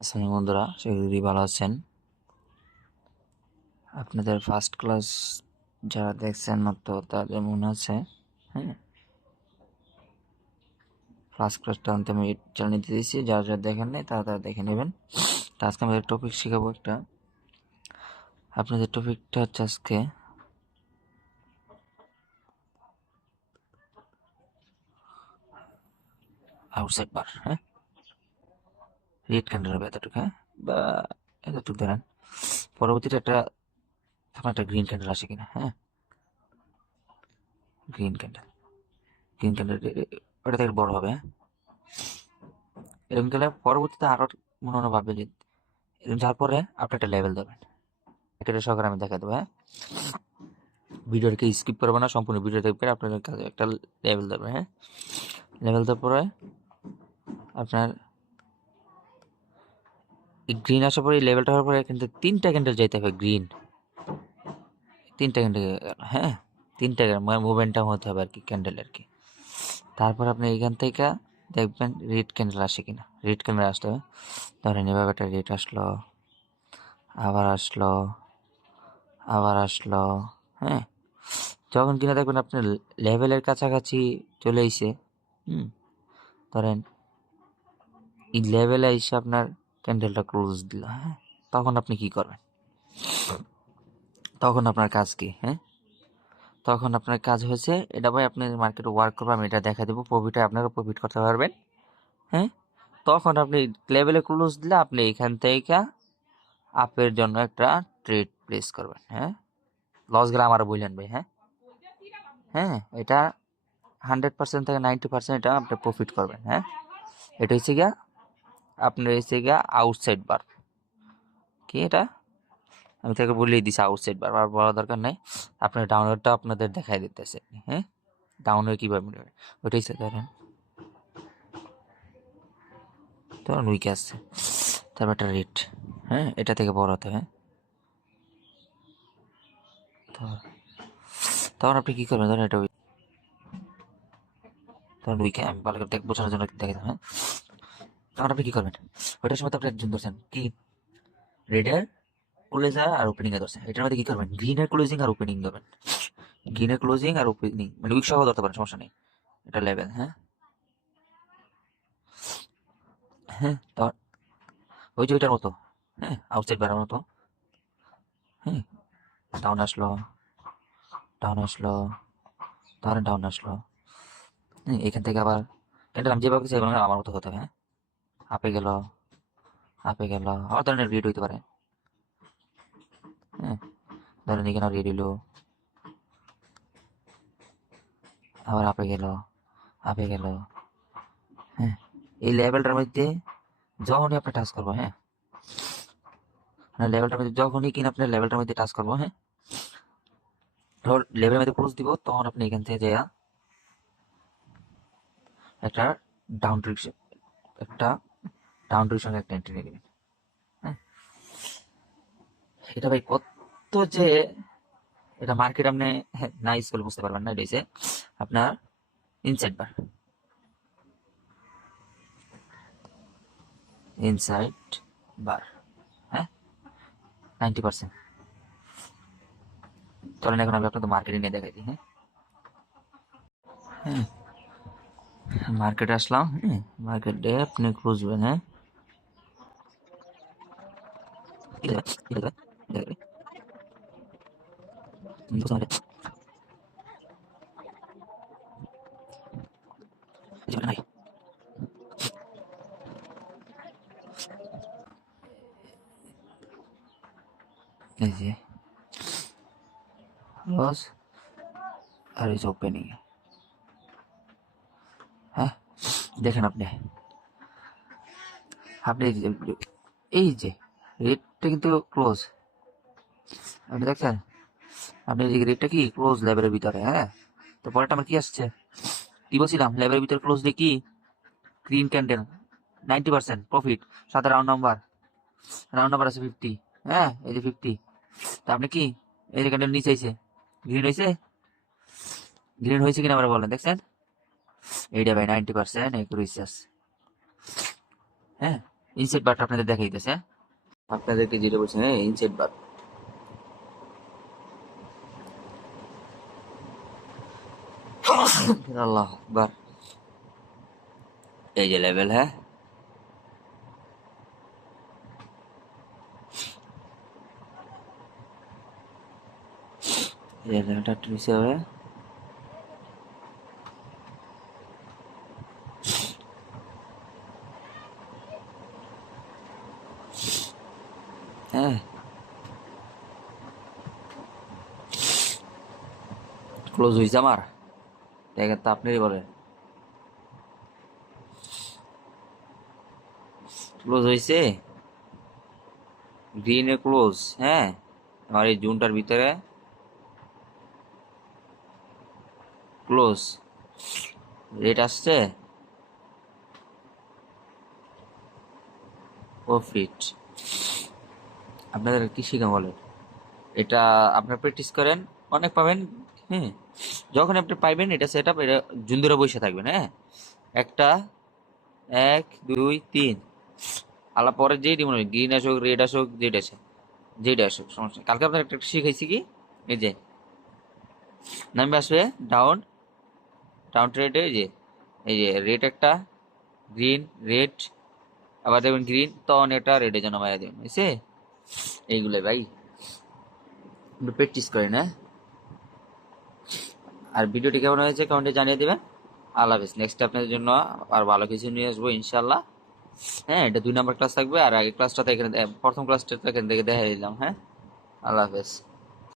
আসসালামু বন্ধুরা, সেগুলি ভালো আছেন? আপনাদের ফার্স্ট ক্লাস যারা দেখছেন মাত্র তাদের মনে আছে, হ্যাঁ, ফার্স্ট ক্লাসটা আমি চ্যানেলে দিয়ে দিয়েছি। যারা যারা দেখেন নাই তারা তারা দেখে নেবেন। তো আজকে আমাদের টপিক শেখাবো একটা। আপনাদের টপিকটা হচ্ছে আজকে আউটসাইড বার, হ্যাঁ, রেড ক্যান্ডেলের এতটুকু, হ্যাঁ, বা এতটুকু ধরেন। পরবর্তীটা একটা গ্রিন ক্যান্ডেল আসে কিনা, হ্যাঁ, গ্রিন ক্যান্ডেল, গ্রিন ক্যান্ডেল ওটা থেকে বড় হবে, হ্যাঁ। এরকম গেলে পরবর্তীতে আরো মনে মনে ভাববে যে এরকম যাওয়ার পরে আপনি একটা লেভেল দেবেন। এটা সহকারে আমি দেখা দেবো, হ্যাঁ। ভিডিওটাকে স্কিপ করবো না, সম্পূর্ণ ভিডিও দেখবেন। আপনার কাছে একটা লেভেল দেবে, হ্যাঁ। লেভেল দেওয়ার পরে আপনার গ্রিন আসার পরে লেভেলটা হওয়ার পরে কিন্তু 3টা ক্যান্ডেল যাইতে হবে গ্রিন, 3টা ক্যান্ডেল, হ্যাঁ, 3টা মুভমেন্টটা হতে হবে আর কি, ক্যান্ডেল আর কি। তারপর আপনি এখান থেকে দেখবেন রেড ক্যান্ডেল আসে কিনা। রেড ক্যান্ডেল আসতে হবে, ধরেন এভাবে একটা রেড আসলো, আবার আসলো, আবার আসলো, হ্যাঁ। যখন কিনা দেখবেন আপনার লেভেলের কাছাকাছি চলে এসে, ধরেন এই লেভেলে এসে আপনার ক্যান্ডেলটা ক্লোজ দিল, হ্যাঁ, তখন আপনি কি করবেন? তখন আপনার কাজ কি, হ্যাঁ? তখন আপনার কাজ হয়েছে এটা ভাই, আপনি মার্কেটে ওয়ার্ক করবে, আমি এটা দেখা দেবো, প্রফিটে আপনারা প্রফিট করতে পারবেন, হ্যাঁ। তখন আপনি লেভেলে ক্লোজ দিলে আপনি এখান থেকে আপের জন্য একটা ট্রেড প্লেস করবেন, হ্যাঁ। লস গেলে আমারও বললেন ভাই, হ্যাঁ, হ্যাঁ, এটা 100% থেকে 90% এটা আপনি প্রফিট করবেন, হ্যাঁ। এটা হচ্ছে গিয়া আপনার হচ্ছে গিয়া আউটসাইড বার। কি এটা? আমি তাকে বলেই দিছি আউটসাইড, বারবার বলার দরকার নাই। আপনার ডাউনলোডটা আপনাদের দেখাই দিতেছে, হ্যাঁ। ডাউনলোড কীভাবে নেবেন ওইটাই ধরেন, ধরুন উইকে আসছে, তারপর একটা রেট, হ্যাঁ, এটা থেকে বড় হতে, হ্যাঁ। তখন আপনি কী করবেন? ধরেন এটা ধরুন উইকে, আমি ভালো করে বোঝানোর জন্য দেখে, হ্যাঁ। তখন আপনি কী করবেন? ওইটার সময় তো আপনি একজন ধরছেন কি, রেডের ক্লোজার আর ওপেনিংয়ে ধরছেন। এটার মধ্যে কী করবেন? গ্রিনের ক্লোজিং আর ওপেনিং ধরবেন। গ্রিনের ক্লোজিং আর ওপেনিং মানে উইক সহ ধরতে পারেন, সমস্যা নেই, এটা লেভেল, হ্যাঁ, হ্যাঁ। তখন ওই যে ওইটার মতো, হ্যাঁ, আউটসাইড বাড়ার মতো, হ্যাঁ। ডাউন আসলো, ডাউন আসলো, ধরেন ডাউন আসলো, হ্যাঁ। এখান থেকে আবার ক্যান্ডেল আমি যেভাবে চাইবো আমার মতো হতে হবে, হ্যাঁ। আপে গেল, আপে গেল, আবার ধরেন রিড হইতে পারে, হ্যাঁ। ধরেন এখানে রিড হইলো, আবার আপে গেল, আপে গেল, হ্যাঁ। এই লেভেলটার মধ্যে যখনই আপনি টাচ করবো, হ্যাঁ, মানে লেভেলটার মধ্যে যখনই কিনা আপনার লেভেলটার মধ্যে টাচ করবো, হ্যাঁ, ধর লেভেলের মধ্যে ক্লোজ দিব, তখন আপনি এখান থেকে যাইয়া একটা ডাউন ডিরেকশন, একটা ডাউন ডিরেকশনে একটা এন্ট্রি নিয়ে নেবেন, হ্যাঁ। এটা ভাই কত যে, এটা মার্কেট আপনি না ইউজ করলে বুঝতে পারবেন না। এটা হচ্ছে আপনার ইনসাইড বার, ইনসাইড বার, হ্যাঁ, 90%। চলেন এখন আমি আপনাকে মার্কেটে নিয়ে দেখাই দিই, হ্যাঁ। হ্যাঁ, মার্কেটে আসলাম, হ্যাঁ, মার্কেটে আপনি খুঁজবেন, হ্যাঁ। কি দেবে? কি দেবে? কি দেবে? বুঝতে পারলে? এই যে নাই, এই যে লস আর এই যে ওপেনিং, হ্যাঁ। দেখেন আপনি, আপনি এই যে রেটটা কিন্তু ক্লোজ, আপনি দেখছেন? আপনি এই রেটটা কি ক্লোজ লেভেলের ভিতরে, হ্যাঁ। তো পরেরটা আমার কি আসছে? কি বলছিলাম? লেভেলের ভিতরে ক্লোজ দিয়ে কি গ্রিন ক্যান্ডেল, 90% প্রফিট, সাথে রাউন্ড নাম্বার, রাউন্ড নাম্বার আছে 50, হ্যাঁ, এই যে 50। তা আপনি কি এই যে ক্যান্ডেল নিচে আইছে, গ্রিন হয়েছে, গ্রিন হয়েছে কিনা আমরা বলেন, দেখছেন? এইটা ভাই 90% একুরেসি আছে, হ্যাঁ। ইনসেট বারটা আপনাদের দেখাইতেছে, হ্যাঁ? আপনাদেরকে যেটা বলছেন, হ্যাঁ, ইনসেট বার। আল্লাহ বার, এই যে লেভেল, হ্যাঁ, এই যে লেভেলটা একটু নিচে হবে। হ্যাঁ, ক্লোজ হয়েছে আমার, দেখেন তো আপনি বলেন, ক্লোজ হয়েছে, গ্রিনে ক্লোজ, হ্যাঁ, আমার এই জুনটার ভিতরে ক্লোজ, রেট আসছে, প্রফিট। আপনাদের কি শিখা বলে, এটা আপনার প্র্যাকটিস করেন, অনেক পাবেন। হ্যাঁ, যখন আপনি পাইবেন এটা সেট আপ, এটা জুন ধরে বসে থাকবেন, হ্যাঁ, একটা, এক, দুই, তিন, আলা পরে যেই দিব, গ্রিন আসুক, রেড আসুক, যেটা আসুক সমস্যা নেই। কালকে আপনার একটা শিখাইছি কি, এই যে নামবে আসবে ডাউন, ডাউন ট্রেডে, এই যে রেড একটা, গ্রিন, রেড, আবার দেখবেন গ্রিন, তখন এটা রেডে যেন মারা দেবেন, বুঝছে? এইগুলো ভাই একটু প্র্যাকটিস করেন, হ্যাঁ। আর ভিডিওটি কেমন হয়েছে কমেন্টে জানিয়ে দেবেন। আল্লাহ হাফিজ, নেক্সট আপনাদের জন্য আর ভালো কিছু নিয়ে আসবো ইনশাল্লাহ। হ্যাঁ, এটা 2 নম্বর ক্লাস থাকবে, আর আগের ক্লাসটা এখানে, প্রথম ক্লাসটা এখান থেকে দেখাই দিলাম, হ্যাঁ। আল্লাহ হাফেজ।